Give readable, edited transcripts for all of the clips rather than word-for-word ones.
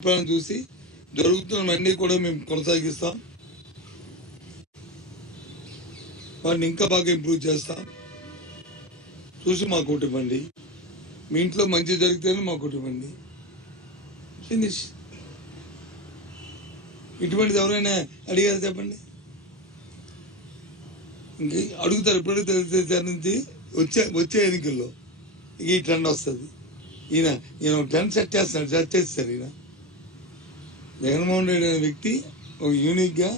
చూసి జరుగుతున్నవన్నీ కూడా మేము కొనసాగిస్తాం. వాటిని ఇంకా బాగా ఇంప్రూవ్ చేస్తాం. చూసి మాకు ఒకటి ఇవ్వండి. మీ ఇంట్లో మంచి జరిగితేనే మాకు ఒకటి ఇవ్వండి. ఫినిష్. ఇటువంటిది ఎవరైనా అడిగారు చెప్పండి. ఇంక అడుగుతారు ఎప్పుడు తెలిసే నుంచి వచ్చే ఎన్నికల్లో ఈ ట్రెండ్ వస్తుంది. ఈయన ట్రెండ్ సెట్ చేస్తారు. ఈయన జగన్మోహన్ రెడ్డి అనే వ్యక్తి ఒక యూనిక్గా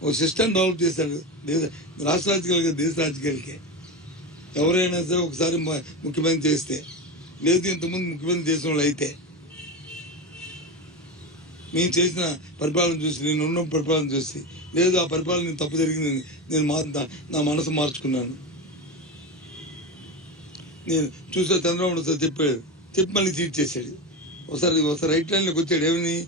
ఒక సిస్టమ్ డెవలప్ చేశాడు. రాష్ట్ర రాజకీయాలకి, దేశ రాజకీయాలకే ఎవరైనా సరే ఒకసారి ముఖ్యమంత్రి చేస్తే, లేదు ఇంతకుముందు ముఖ్యమంత్రి చేసిన వాళ్ళు అయితే, నేను చేసిన పరిపాలన చూసి, నేను ఉన్న పరిపాలన చూసి, లేదు ఆ పరిపాలన తప్పు జరిగింది, నేను నా మనసు మార్చుకున్నాను, నేను చూసా చంద్రబాబు సార్ చెప్పాడు, చెప్పి మళ్ళీ చీట్ చేశాడు. ఒకసారి రైట్ లైన్లోకి వచ్చాడు. ఏమని,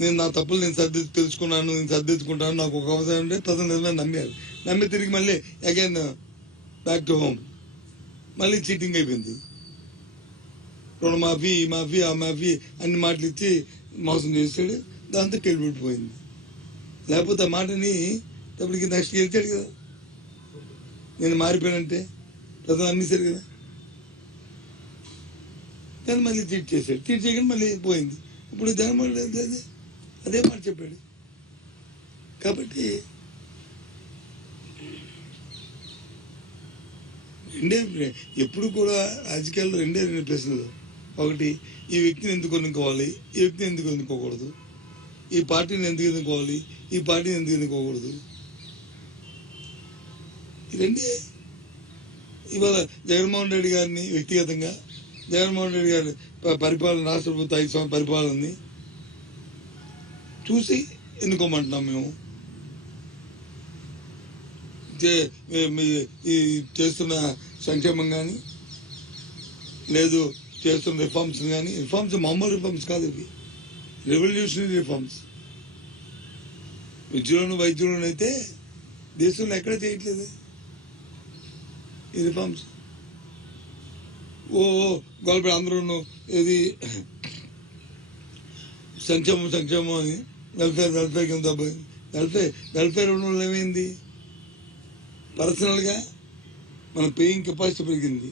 నేను నా తప్పులు నేను తెలుసుకున్నాను, నేను సర్దిద్దుకుంటాను, నాకు ఒక అవసరం ఉంటే ప్రజలు నిజమే నమ్మారు. నమ్మి తిరిగి మళ్ళీ అగైన్ బ్యాక్ టు హోమ్. మళ్ళీ చీటింగ్ అయిపోయింది. రుణమాఫీ, మాఫీ, ఆ మాఫీ అన్ని మాటలు ఇచ్చి మోసం చేశాడు. దాంతో కెళ్ళిపెట్టిపోయింది. లేకపోతే ఆ మాటని ఇప్పటికి నెక్స్ట్ గెలిచాడు కదా. నేను మారిపోయానంటే ప్రజలు అన్నిసారు కదా. కానీ మళ్ళీ చీట్ చేశాడు. చీట్ చేయగానే మళ్ళీ పోయింది. ఇప్పుడు జగన్మోహన్ రెడ్డి అదే మాట చెప్పాడు. కాబట్టి ఎప్పుడు కూడా రాజకీయాల్లో రెండే ప్రశ్నలు. ఒకటి, ఈ వ్యక్తిని ఎందుకు ఎన్నుకోవాలి, ఈ వ్యక్తిని ఎందుకు ఎన్నుకోకూడదు, ఈ పార్టీని ఎందుకు ఎన్నుకోవాలి, ఈ పార్టీని ఎందుకు ఎన్నుకోకూడదు. ఈ రెండే. ఇవాళ జగన్మోహన్ రెడ్డి గారిని వ్యక్తిగతంగా, జగన్మోహన్ రెడ్డి గారి పరిపాలన, రాష్ట్ర ప్రభుత్వ 5 సంవత్సరాల పరిపాలనని చూసి ఎన్నుకోమంటున్నాం మేము. చేస్తున్న సంక్షేమం కానీ, లేదు చేస్తున్న రిఫార్మ్స్ కానీ, రిఫార్మ్స్ మామూలు రిఫార్మ్స్ కాదు, ఇవి రెవల్యూషనరీ రిఫార్మ్స్. విద్యలోను వైద్యులను అయితే దేశంలో ఎక్కడ చేయట్లేదు ఈ రిఫార్మ్స్. గోల్పేట అందరూ ఇది సంక్షేమం అని వెల్ఫేర్ కింద వెల్ఫేర్ ఉండడం ఏమైంది? పర్సనల్గా మన పేయింగ్ కెపాసిటీ పెరిగింది.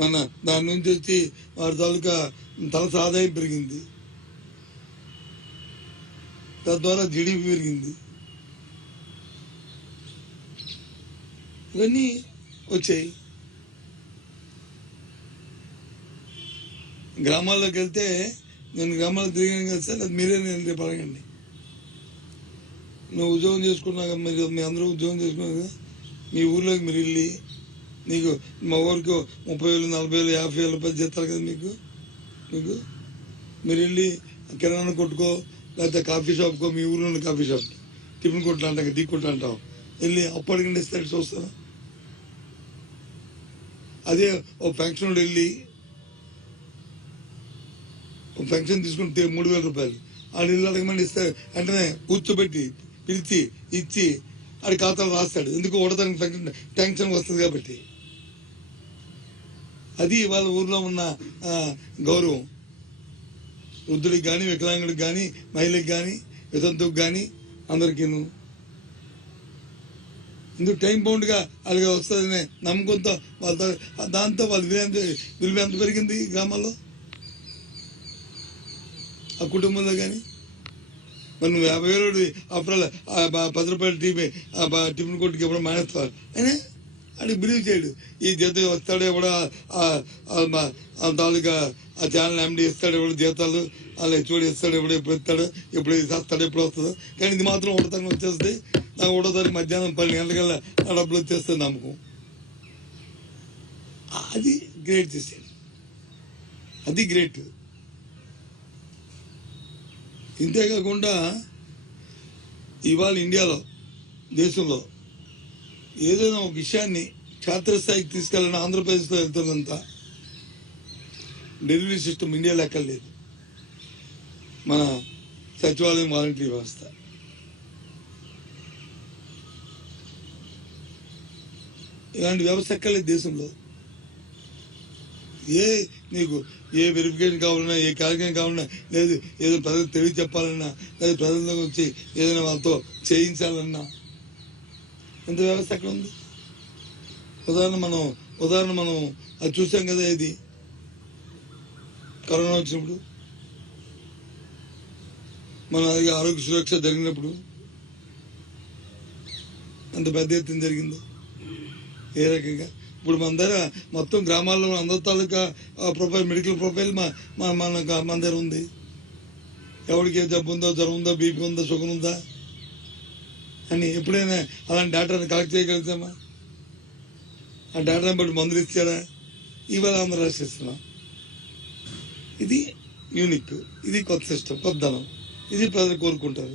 మన దాని నుంచి వచ్చి వారి తాలూకా తలస ఆదాయం పెరిగింది. తద్వారా జీడిపి పెరిగింది. ఇవన్నీ వచ్చాయి. గ్రామాల్లోకి వెళ్తే, నేను గ్రామాల్లో తిరిగాను కదా సార్, అది మీరే నేను రేపు అడగండి. నువ్వు ఉద్యోగం చేసుకున్నాక, మీరు మీ అందరూ ఉద్యోగం చేసుకున్నాక మీ ఊర్లోకి మీరు వెళ్ళి, నీకు మా ఊరికి 30,000, 40,000, 50,000 రూపాయలు చేస్తారు కదా మీకు. మీరు వెళ్ళి కిరాణా కొట్టుకో, లేకపోతే కాఫీ షాప్కో, మీ ఊర్లో ఉన్న కాఫీ షాప్, టిఫిన్ కొట్లు అంటాం, టీ కొట్లు అంటాం, వెళ్ళి అప్పటికంటే ఇస్తాడు చూస్తారా? అదే ఓ ఫంక్షన్ వెళ్ళి పెన్షన్ తీసుకుంటే 3,000 రూపాయలు ఆడు ఇల్లు అడగమని ఇస్తే వెంటనే కూర్చోబెట్టి పిలిచి ఇచ్చి ఆడి ఖాతాలు రాస్తాడు. ఎందుకు ఓడతానికి పెన్షన్ వస్తుంది కాబట్టి. అది వాళ్ళ ఊర్లో ఉన్న గౌరవం. వృద్ధుడికి కానీ, వికలాంగుడికి కానీ, మహిళకి కానీ, వితంతువుకి కానీ, అందరికీను ఎందుకు టైం బౌండ్గా అలాగే వస్తుందనే నమ్మకంతో దాంతో వాళ్ళ విలువ ఎంత పెరిగింది గ్రామాల్లో, ఆ కుటుంబంలో కానీ. మరి నువ్వు 50,000 అప్పుడు 10 రూపాయలు టిఫిన్ కొట్టుకి ఎప్పుడు మానేస్తావు అయినా అడిగి బిలీవ్ చేయడు. ఈ జీతం వస్తాడు ఎవడో, తాలూకా ఆ ఛానల్ ఎండి ఇస్తాడు ఎవడో జీతాలు, అలా చూడు ఇస్తాడు ఎవడో, ఎప్పుడు ఇస్తాడు, ఎప్పుడు ఇస్తాడు, ఎప్పుడు వస్తుందో. కానీ ఇది మాత్రం 1వ తారీఖు వచ్చేస్తుంది. నాకు 1వ తారీఖు మధ్యాహ్నం 12 గంటలకల్లా ఆ డబ్బులు వచ్చేస్తుంది నమ్మకం. అది గ్రేట్ చేసేది, అది గ్రేట్. ఇంతేకాకుండా ఇవాళ ఇండియాలో, దేశంలో ఏదైనా ఒక విషయాన్ని క్షేత్రస్థాయికి తీసుకెళ్ళిన ఆంధ్రప్రదేశ్లో వెళ్తున్నంత డెలివరీ సిస్టమ్ ఇండియాలో ఎక్కడ లేదు. మన సచివాలయం వాలంటరీ వ్యవస్థ ఇలాంటి వ్యవస్థ ఎక్కర్లేదు దేశంలో. నీకు ఏ వెరిఫికేషన్ కావాలన్నా, ఏ కార్యక్రమం కావాలన్నా, లేదు ఏదో ప్రజలకు తెలియ చెప్పాలన్నా, లేదా ప్రజలకు వచ్చి ఏదైనా వాళ్ళతో చేయించాలన్నా ఎంత వ్యవస్థ అక్కడ ఉంది. ఉదాహరణ మనం అది చూసాం కదా, ఇది కరోనా వచ్చినప్పుడు మన ఆరోగ్య సురక్ష జరిగినప్పుడు అంత పెద్ద ఎత్తున జరిగింది. ఏ రకంగా ఇప్పుడు మన దగ్గర మొత్తం గ్రామాల్లో అందరి తాలూకా ప్రొఫైల్, మెడికల్ ప్రొఫైల్ మన దగ్గర ఉంది. ఎవరికి ఏ జబ్బు ఉందో, జ్వరం ఉందా, బీపీ ఉందా, షుగర్ ఉందా అని ఎప్పుడైనా అలాంటి డేటాను కలెక్ట్ చేయగలుగుతామా? ఆ డేటాను బట్టి మందులు ఇచ్చారా? ఇవాళ అందరూ రాసిస్తున్నాం. ఇది యూనిక్, ఇది కొత్త సిస్టమ్, కొత్తదనం. ఇది ప్రజలు కోరుకుంటారు.